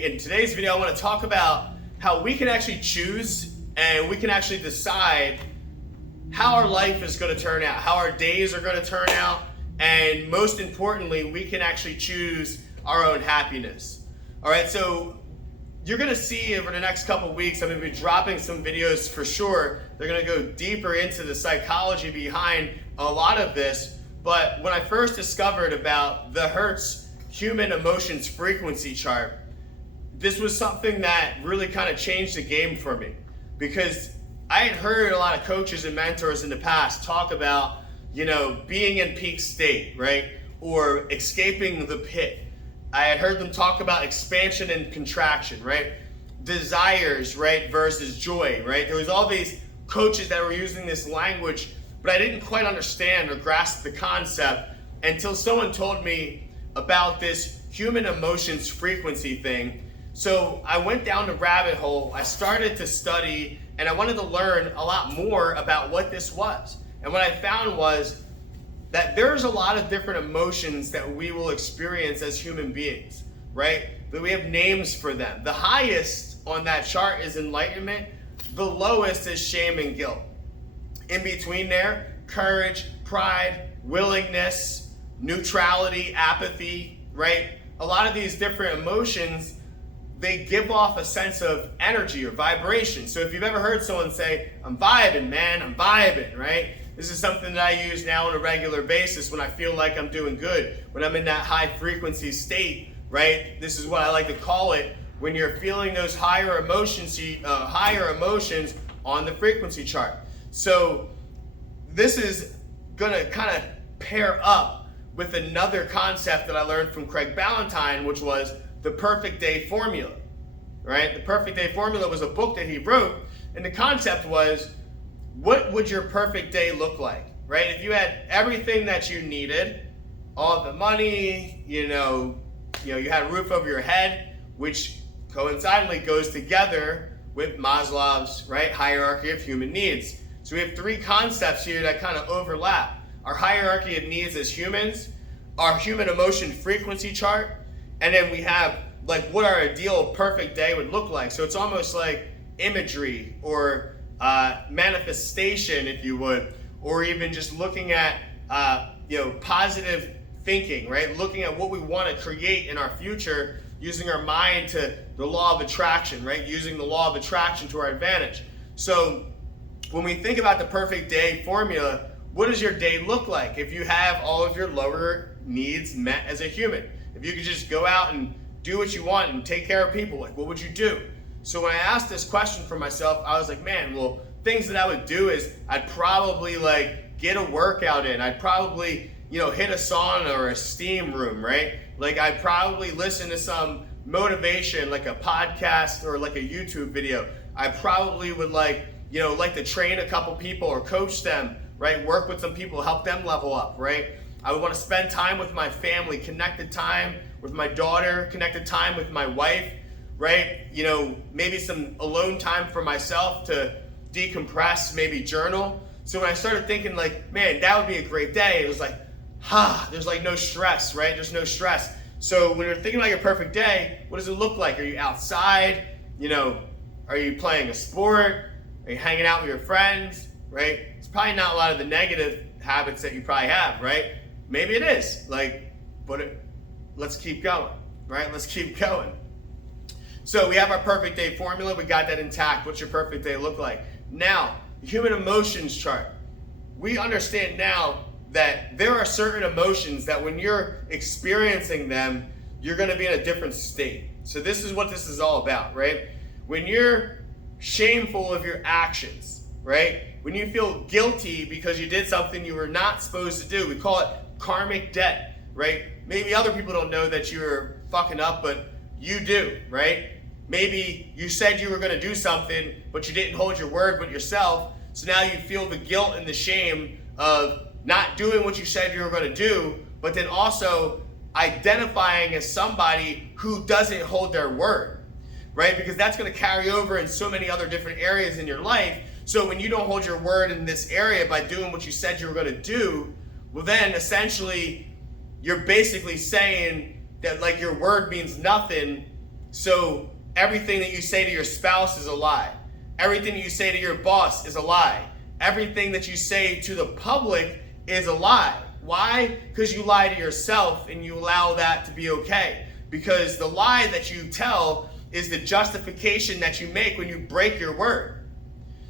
In today's video, I want to talk about how we can actually choose and we can actually decide how our life is going to turn out, how our days are going to turn out, and most importantly, we can actually choose our own happiness. All right, so you're going to see over the next couple weeks, I'm going to be dropping some videos for sure. They're going to go deeper into the psychology behind a lot of this. But when I first discovered about the Hertz human emotions frequency chart, this was something that really kind of changed the game for me, because I had heard a lot of coaches and mentors in the past talk about, being in peak state, right? Or escaping the pit. I had heard them talk about expansion and contraction, right? Desires, right, versus joy, right? There was all these coaches that were using this language, but I didn't quite understand or grasp the concept until someone told me about this human emotions frequency thing. So I went down the rabbit hole, I started to study, and I wanted to learn a lot more about what this was. And what I found was that there's a lot of different emotions that we will experience as human beings, right? That we have names for them. The highest on that chart is enlightenment. The lowest is shame and guilt. In between there, courage, pride, willingness, neutrality, apathy, right? A lot of these different emotions, they give off a sense of energy or vibration. So if you've ever heard someone say, I'm vibing, man, I'm vibing, right? This is something that I use now on a regular basis when I feel like I'm doing good, when I'm in that high frequency state, right? This is what I like to call it, when you're feeling those higher emotions on the frequency chart. So this is gonna kind of pair up with another concept that I learned from Craig Ballantyne, which was the perfect day formula, right? The perfect day formula was a book that he wrote, and the concept was, what would your perfect day look like, right? If you had everything that you needed, all the money, you had a roof over your head, which coincidentally goes together with Maslow's, right, hierarchy of human needs. So we have three concepts here that kind of overlap. Our hierarchy of needs as humans, our human emotion frequency chart, and then we have like what our ideal perfect day would look like. So it's almost like imagery or manifestation, if you would, or even just looking at positive thinking, right? Looking at what we want to create in our future, using our mind to the law of attraction, right? Using the law of attraction to our advantage. So when we think about the perfect day formula, what does your day look like if you have all of your lower needs met as a human? If you could just go out and do what you want and take care of people, like what would you do? So when I asked this question for myself, I was like, man, well, things that I would do is I'd probably like get a workout in. I'd probably, hit a sauna or a steam room, right? Like I'd probably listen to some motivation, like a podcast or like a YouTube video. I probably would like to train a couple people or coach them, right? Work with some people, help them level up, right? I would want to spend time with my family, connected time with my daughter, connected time with my wife, right? Maybe some alone time for myself to decompress, maybe journal. So when I started thinking like, man, that would be a great day, it was like, there's like no stress, right? There's no stress. So when you're thinking about your perfect day, what does it look like? Are you outside? Are you playing a sport? Are you hanging out with your friends, right? It's probably not a lot of the negative habits that you probably have, right? Maybe it is, let's keep going, right? Let's keep going. So we have our perfect day formula. We got that intact. What's your perfect day look like? Now, human emotions chart. We understand now that there are certain emotions that when you're experiencing them, you're going to be in a different state. So this is what this is all about, right? When you're shameful of your actions, right? When you feel guilty because you did something you were not supposed to do, we call it karmic debt, right? Maybe other people don't know that you're fucking up, but you do, right? Maybe you said you were going to do something, but you didn't hold your word with yourself. So now you feel the guilt and the shame of not doing what you said you were going to do, but then also identifying as somebody who doesn't hold their word, right? Because that's going to carry over in so many other different areas in your life. So when you don't hold your word in this area by doing what you said you were going to do, well then essentially you're basically saying that like your word means nothing So everything that you say to your spouse is a lie. Everything you say to your boss is a lie. Everything that you say to the public is a lie. Why? Because you lie to yourself and you allow that to be okay. Because the lie that you tell is the justification that you make when you break your word.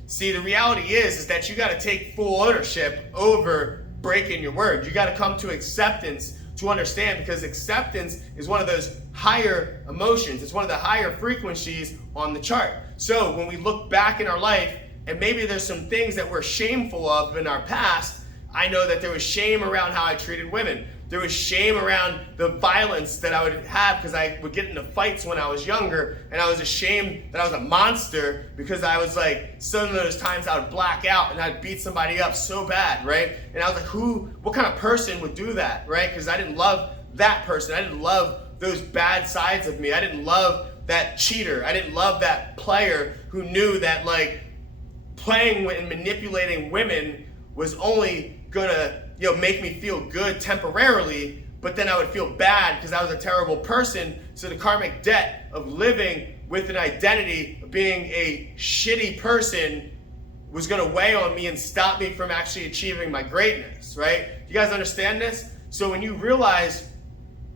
See, the reality is that you got to take full ownership over breaking your word. You got to come to acceptance to understand, because acceptance is one of those higher emotions. It's one of the higher frequencies on the chart. So when we look back in our life, and maybe there's some things that we're shameful of in our past, I know that there was shame around how I treated women. There was shame around the violence that I would have because I would get into fights when I was younger, and I was ashamed that I was a monster because I was like, some of those times I would black out and I'd beat somebody up so bad, right? And I was like, what kind of person would do that, right? Because I didn't love that person. I didn't love those bad sides of me. I didn't love that cheater. I didn't love that player who knew that like playing and manipulating women was only gonna make me feel good temporarily, but then I would feel bad because I was a terrible person. So the karmic debt of living with an identity of being a shitty person was gonna weigh on me and stop me from actually achieving my greatness, right? You guys understand this? So when you realize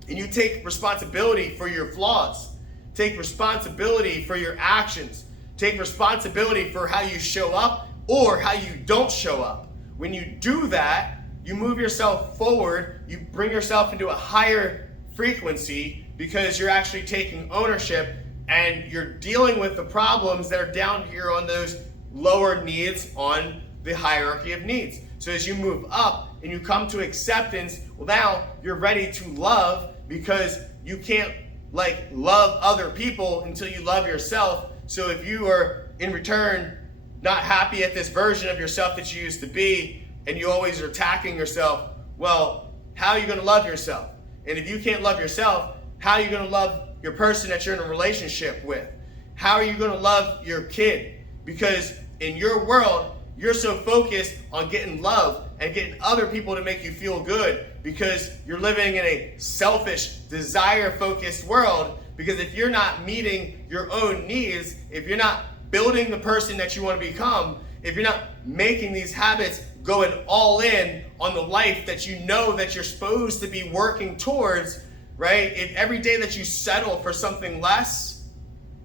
and you take responsibility for your flaws, take responsibility for your actions, take responsibility for how you show up or how you don't show up. When you do that, you move yourself forward, you bring yourself into a higher frequency because you're actually taking ownership and you're dealing with the problems that are down here on those lower needs on the hierarchy of needs. So as you move up and you come to acceptance, well, now you're ready to love, because you can't love other people until you love yourself. So if you are in return not happy at this version of yourself that you used to be, and you always are attacking yourself, well, how are you going to love yourself? And if you can't love yourself, how are you going to love your person that you're in a relationship with? How are you going to love your kid? Because in your world, you're so focused on getting love and getting other people to make you feel good, because you're living in a selfish, desire-focused world. Because if you're not meeting your own needs, if you're not building the person that you want to become, if you're not making these habits going all in on the life that you know that you're supposed to be working towards, right? If every day that you settle for something less,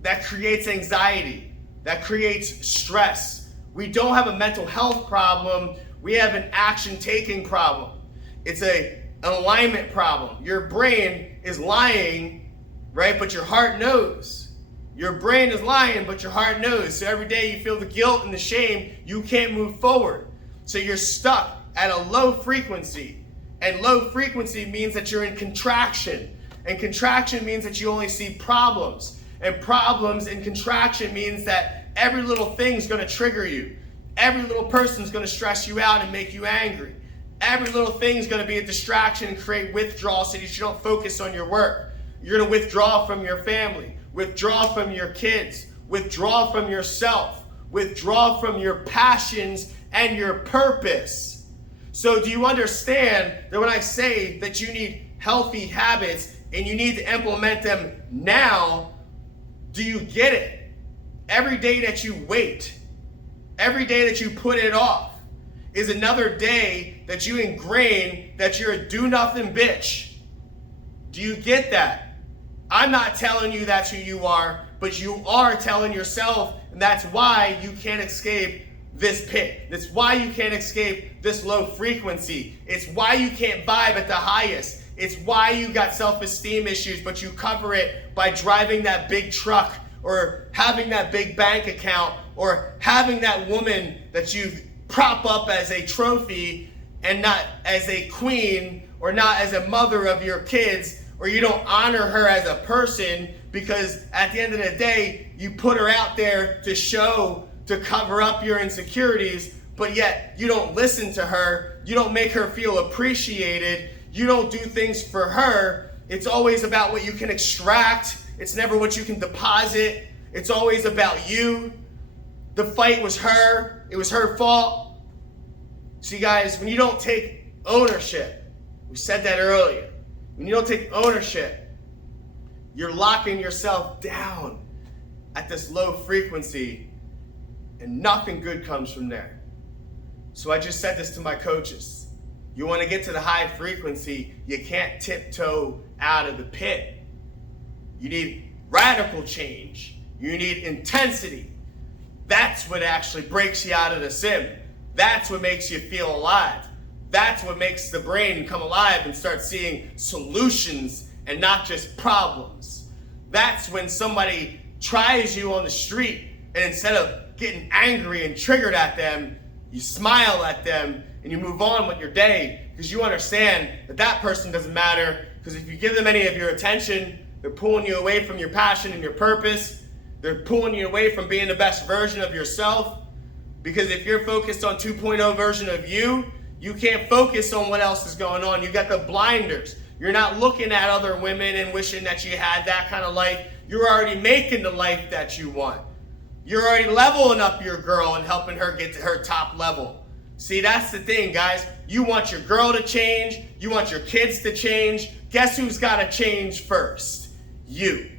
that creates anxiety, that creates stress. We don't have a mental health problem, we have an action-taking problem. It's an alignment problem. Your brain is lying, right? But your heart knows. Your brain is lying, but your heart knows. So every day you feel the guilt and the shame, you can't move forward. So you're stuck at a low frequency. And low frequency means that you're in contraction. And contraction means that you only see problems. And problems and contraction means that every little thing's gonna trigger you. Every little person's gonna stress you out and make you angry. Every little thing's gonna be a distraction and create withdrawal so that you don't focus on your work. You're gonna withdraw from your family. Withdraw from your kids, withdraw from yourself, withdraw from your passions and your purpose. So do you understand that when I say that you need healthy habits and you need to implement them now, do you get it? Every day that you wait, every day that you put it off is another day that you ingrain that you're a do-nothing bitch. Do you get that? I'm not telling you that's who you are, but you are telling yourself, and that's why you can't escape this pit. That's why you can't escape this low frequency. It's why you can't vibe at the highest. It's why you got self-esteem issues, but you cover it by driving that big truck or having that big bank account or having that woman that you prop up as a trophy and not as a queen or not as a mother of your kids, or you don't honor her as a person, because at the end of the day, you put her out there to show, to cover up your insecurities, but yet you don't listen to her, you don't make her feel appreciated, you don't do things for her. It's always about what you can extract, it's never what you can deposit, it's always about you. The fight was her, it was her fault. See guys, when you don't take ownership, we said that earlier, when you don't take ownership, You're locking yourself down at this low frequency, and nothing good comes from there. So I just said this to my coaches. You want to get to the high frequency, you can't tiptoe out of the pit. You need radical change. You need intensity. That's what actually breaks you out of the sim. That's what makes you feel alive. That's what makes the brain come alive and start seeing solutions and not just problems. That's when somebody tries you on the street, and instead of getting angry and triggered at them, you smile at them and you move on with your day, because you understand that that person doesn't matter, because if you give them any of your attention, they're pulling you away from your passion and your purpose. They're pulling you away from being the best version of yourself, because if you're focused on 2.0 version of you, you can't focus on what else is going on. You got the blinders. You're not looking at other women and wishing that you had that kind of life. You're already making the life that you want. You're already leveling up your girl and helping her get to her top level. See, that's the thing, guys. You want your girl to change. You want your kids to change. Guess who's got to change first? You.